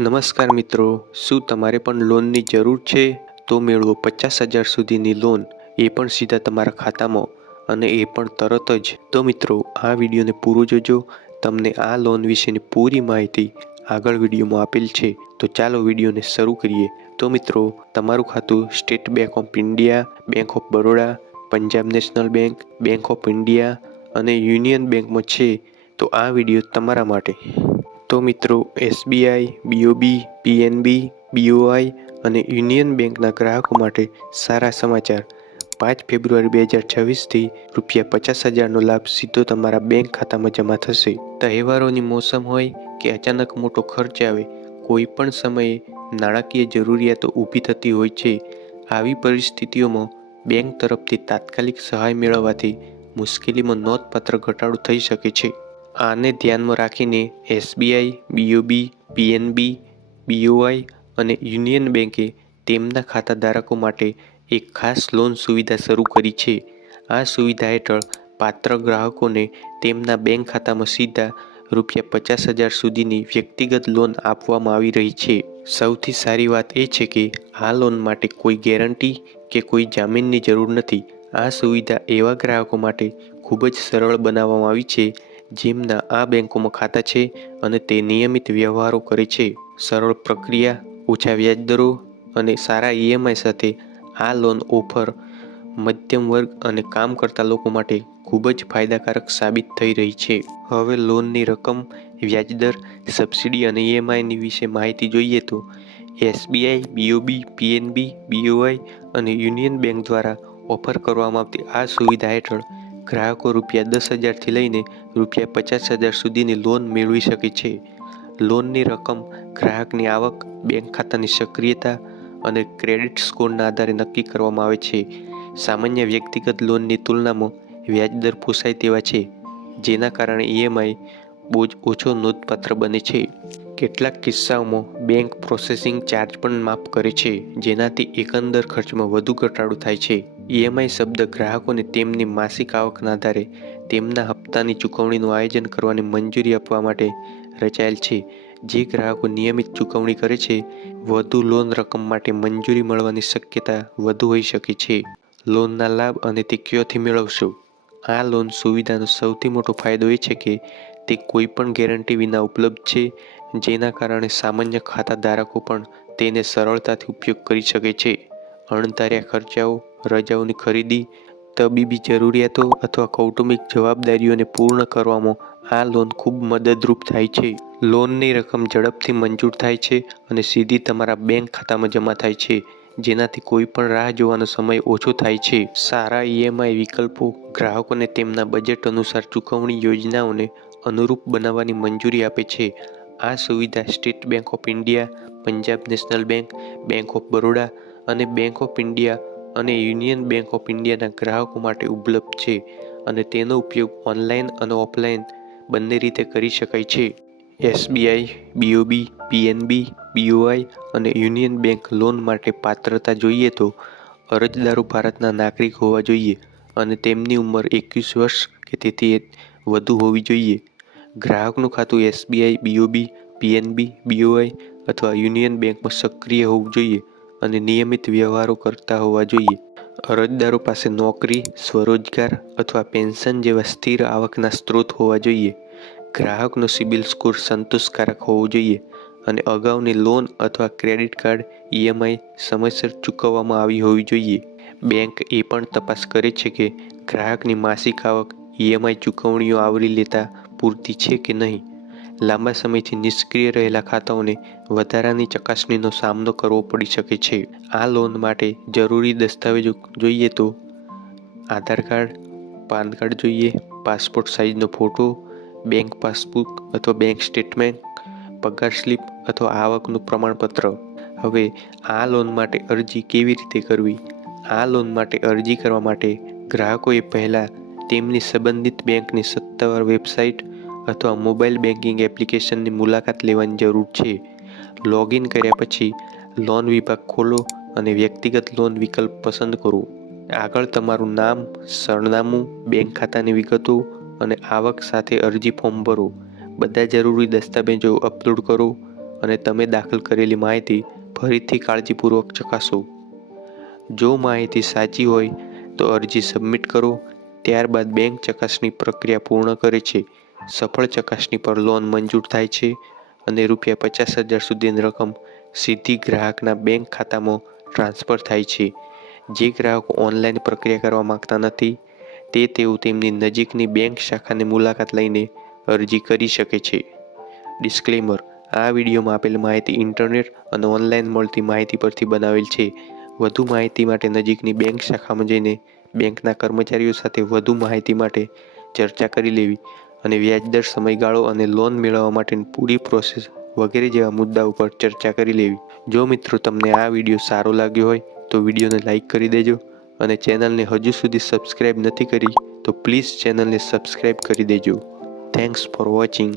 નમસ્કાર મિત્રો, શું તમારે પણ લોનની જરૂર છે? તો મેળવો 50,000 સુધીની લોન, એ પણ સીધા તમારા ખાતામાં, અને એ પણ તરત જ. તો મિત્રો, આ વિડીયોને પૂરો જોજો. તમને આ લોન વિશેની પૂરી માહિતી આગળ વિડીયોમાં આપેલ છે. તો ચાલો વિડીયોને શરૂ કરીએ. તો મિત્રો, તમારું ખાતું state bank of India, bank of Baroda, Punjab national bank, bank of India અને યુનિયન બેંકમાં છે, તો આ વિડીયો તમારા માટે. તો મિત્રો, એસબીઆઈ, બીઓબી, પીએનબી, બીઓઆઈ અને યુનિયન બેંકના ગ્રાહકો માટે સારા સમાચાર. 5 ફેબ્રુઆરી 2026થી ₹50,000નો લાભ સીધો તમારા બેંક ખાતામાં જમા થશે. તહેવારોની મોસમ હોય કે અચાનક મોટો ખર્ચ આવે, કોઈ પણ સમયે નાણાકીય જરૂરિયાતો ઊભી થતી હોય છે. આવી પરિસ્થિતિઓમાં બેંક તરફથી તાત્કાલિક સહાય મેળવવાથી મુશ્કેલીમાં નોંધપાત્ર ઘટાડો થઈ શકે છે. આને ધ્યાનમાં રાખીને એસબીઆઈ, બીઓબી, પીએનબી, બીઓઆઈ અને યુનિયન બેંકે તેમના ખાતાધારકો માટે એક ખાસ લોન સુવિધા શરૂ કરી છે. આ સુવિધા હેઠળ પાત્ર ગ્રાહકોને તેમના બેંક ખાતામાં સીધા ₹50,000 સુધીની વ્યક્તિગત લોન આપવામાં આવી રહી છે. સૌથી સારી વાત એ છે કે આ લોન માટે કોઈ ગેરંટી કે કોઈ જામીનની જરૂર નથી. આ સુવિધા એવા ગ્રાહકો માટે ખૂબ જ સરળ બનાવવામાં આવી છે જેમના આ બેંકોમાં ખાતા છે અને તે નિયમિત વ્યવહારો કરે છે. સરળ પ્રક્રિયા, ઓછા વ્યાજદરો અને સારા ઈએમઆઈ સાથે આ લોન ઓફર મધ્યમ વર્ગ અને કામ કરતા લોકો માટે ખૂબ જ ફાયદાકારક સાબિત થઈ રહી છે. હવે લોનની રકમ, વ્યાજદર, સબસિડી અને ઈએમઆઈની વિશે માહિતી જોઈએ તો એસબીઆઈ, બીઓબી, પીએનબી, બીઓઆઈ અને યુનિયન બેંક દ્વારા ઓફર કરવામાં આવતી આ સુવિધા હેઠળ ગ્રાહકો ₹10,000થી લઈને ₹50,000 સુધીની લોન મેળવી શકે છે. લોનની રકમ ગ્રાહકની આવક, બેંક ખાતાની સક્રિયતા અને ક્રેડિટ સ્કોરના આધારે નક્કી કરવામાં આવે છે. સામાન્ય વ્યક્તિગત લોનની તુલનામાં વ્યાજદર પોસાય તેવા છે, જેના કારણે ઈએમઆઈ બોજ ઓછો નોંધપાત્ર બને છે. કેટલાક કિસ્સાઓમાં બેંક પ્રોસેસિંગ ચાર્જ પણ માફ કરે છે, જેનાથી એકંદર ખર્ચમાં વધુ ઘટાડો થાય છે. ઈએમઆઈ શબ્દ ગ્રાહકોને તેમની માસિક આવકના આધારે તેમના હપ્તાની ચૂકવણીનું આયોજન કરવાની મંજૂરી આપવા માટે રચાયેલ છે. જે ગ્રાહકો નિયમિત ચૂકવણી કરે છે, વધુ લોન રકમ માટે મંજૂરી મળવાની શક્યતા વધુ હોઈ શકે છે. લોનના લાભ અને તે ક્યાંથી મેળવશો? આ લોન સુવિધાનો સૌથી મોટો ફાયદો એ છે કે તે કોઈપણ ગેરંટી વિના ઉપલબ્ધ છે, જેના કારણે સામાન્ય ખાતાધારકો પણ તેને સરળતાથી ઉપયોગ કરી શકે છે. અણધાર્યા ખર્ચાઓ, રજાઓની ખરીદી, તબીબી જરૂરિયાતો અથવા કૌટુંબિક જવાબદારીઓને પૂર્ણ કરવામાં આ લોન ખૂબ મદદરૂપ થાય છે. લોનની રકમ ઝડપથી મંજૂર થાય છે અને સીધી તમારા બેંક ખાતામાં જમા થાય છે, જેનાથી કોઈ પણ રાહ જોવાનો સમય ઓછો થાય છે. સારા ઈએમઆઈ વિકલ્પો ગ્રાહકોને તેમના બજેટ અનુસાર ચૂકવણી યોજનાઓને અનુરૂપ બનાવવાની મંજૂરી આપે છે. આ સુવિધા state bank of India, Punjab national bank, bank of Baroda અને બેંક ઓફ ઇન્ડિયા અને યુનિયન બેંક ઓફ ઇન્ડિયાના ગ્રાહકો માટે ઉપલબ્ધ છે અને તેનો ઉપયોગ ઓનલાઈન અને ઓફલાઈન બંને રીતે કરી શકાય છે. એસબીઆઈ, બીઓબી, પીએનબી, બીઓઆઈ અને યુનિયન બેંક લોન માટે પાત્રતા જોઈએ તો અરજદારો ભારતના નાગરિક હોવા જોઈએ અને તેમની ઉંમર 21 વર્ષ કે તેથી વધુ હોવી જોઈએ. ગ્રાહકનું ખાતું એસબીઆઈ, બીઓબી, પીએનબી, બીઓઆઈ અથવા યુનિયન બેંકમાં સક્રિય હોવું જોઈએ અને નિયમિત વ્યવહારો કરતા હોવા જોઈએ. અરજદારો પાસે નોકરી, સ્વરોજગાર અથવા પેન્શન જેવા સ્થિર આવકના સ્ત્રોત હોવા જોઈએ. ગ્રાહકનો સિબિલ સ્કોર સંતોષકારક હોવો જોઈએ અને અગાઉની લોન અથવા ક્રેડિટ કાર્ડ ઈએમઆઈ સમયસર ચૂકવવામાં આવી હોવી જોઈએ. બેંક એ પણ તપાસ કરે છે કે ગ્રાહકની માસિક આવક ઈએમઆઈ ચૂકવણીઓ આવરી લેતા પૂરતી છે કે નહીં. લાંબા સમયથી નિષ્ક્રિય રહેલા ખાતાઓને વધારાની ચકાસણીનો સામનો કરવો પડી શકે છે. આ લોન માટે જરૂરી દસ્તાવેજો જોઈએ તો આધાર કાર્ડ, પાન કાર્ડ જોઈએ, પાસપોર્ટ સાઇઝનો ફોટો, બેંક પાસબુક અથવા બેંક સ્ટેટમેન્ટ, પગાર સ્લિપ અથવા આવકનું પ્રમાણપત્ર. હવે આ લોન માટે અરજી કેવી રીતે કરવી? આ લોન માટે અરજી કરવા માટે ગ્રાહકોએ પહેલાં તેમની સંબંધિત બેંકની સત્તાવાર વેબસાઇટ અથવા મોબાઈલ બેન્કિંગ એપ્લિકેશનની મુલાકાત લેવાની જરૂર છે. લોગિન કર્યા પછી લોન વિભાગ ખોલો અને વ્યક્તિગત લોન વિકલ્પ પસંદ કરો. આગળ તમારું નામ, સરનામું, બેંક ખાતાની વિગતો અને આવક સાથે અરજી ફોર્મ ભરો. બધા જરૂરી દસ્તાવેજો અપલોડ કરો અને તમે દાખલ કરેલી માહિતી ફરીથી કાળજીપૂર્વક ચકાસો. જો માહિતી સાચી હોય તો અરજી સબમિટ કરો. ત્યારબાદ બેંક ચકાસણી પ્રક્રિયા પૂર્ણ કરે છે. સફળ ચકાસણી પર લોન મંજૂર થાય છે અને ₹50,000 સુધીની રકમ સીધી ગ્રાહકના બેંક ખાતામાં ટ્રાન્સફર થાય છે. જે ગ્રાહકો ઓનલાઈન પ્રક્રિયા કરવા માંગતા નથી તેઓ તેમની નજીકની બેંક શાખાની મુલાકાત લઈને અરજી કરી શકે છે. ડિસ્ક્લેમર: આ વિડીયોમાં આપેલ માહિતી ઇન્ટરનેટ અને ઓનલાઈન મળતી માહિતી પરથી બનાવેલ છે. વધુ માહિતી માટે નજીકની બેંક શાખામાં જઈને બેંકના કર્મચારીઓ સાથે વધુ માહિતી માટે ચર્ચા કરી લેવી અને વ્યાજદર, સમયગાળો અને લોન મેળવવા માટેની પૂરી પ્રોસેસ વગેરે જેવા મુદ્દાઓ પર ચર્ચા કરી લેવી. જો મિત્રો તમને આ વિડીયો સારો લાગ્યો હોય તો વિડીયોને લાઈક કરી દેજો અને ચેનલને હજુ સુધી સબસ્ક્રાઈબ નથી કરી તો પ્લીઝ ચેનલને સબસ્ક્રાઈબ કરી દેજો. Thanks for watching.